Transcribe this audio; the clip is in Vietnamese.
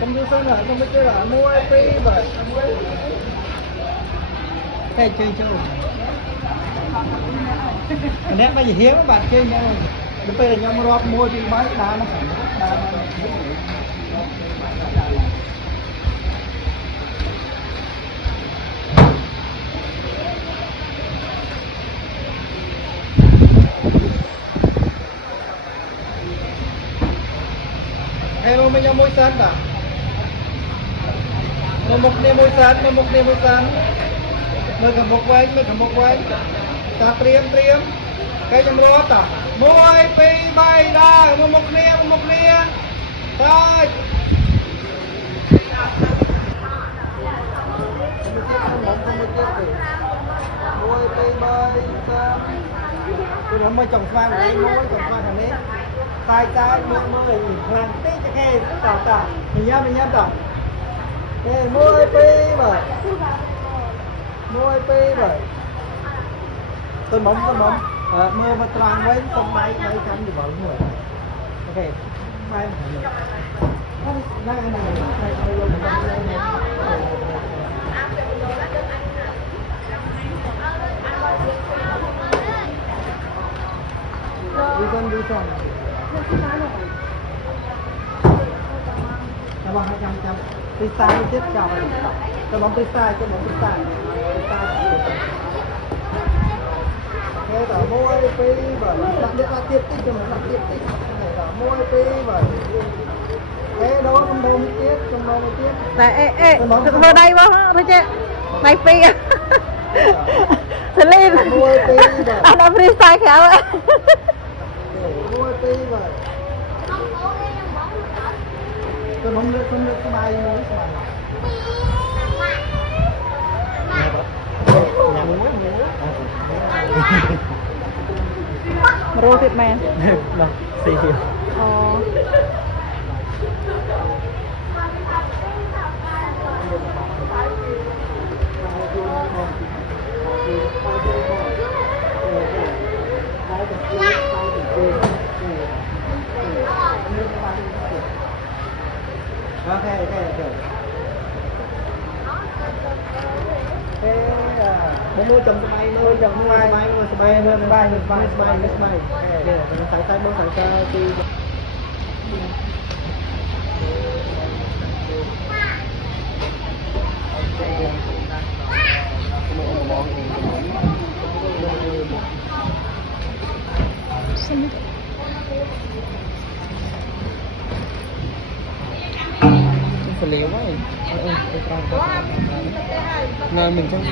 Không đưa sân là không biết chơi là mua phi vậy. Cái chơi chơi. Nét bây giờ hiếm các bạn chơi nhau. Lúc bây giờ nhau rót mua thì mấy đá nó phải đá nó em mình nhau môi sân à? Một nêm môi sân, một nêm môi sân. Mới cầm một quay. Ta triêm. Cái nhầm rót à? Môi phi bay ra, một nêm. Rồi. Môi phi bay ra. Tôi nói mới trồng khoan này, mới trồng khoan thằng ấy. Tai mới khoan tí cho khe tao. Mình nhâm tao. Môi phi vậy. Tôi mong mưa mà tràn với không bay canh thì bận rồi. Ok bay đi con nó bằng 200 freestyle tiếp chào cho bóng freestyle nghe tao mua phi bởi đặc biệt là tiếp tích cho nó là tiếp tích này tao mua phi bởi cái đó trong đâu mới tiếp này vừa đây quá thôi chứ này phi à thì lên anh đã freestyle khéo á mua phi bởi tôi không được cái bài mới mà rô thịt men xì hiểu ok bố mua chồng cho mày nuôi chồng nuôi mày nuôi bay tại sao bố tại sao thì phải liều quá rồi. Nên mình trong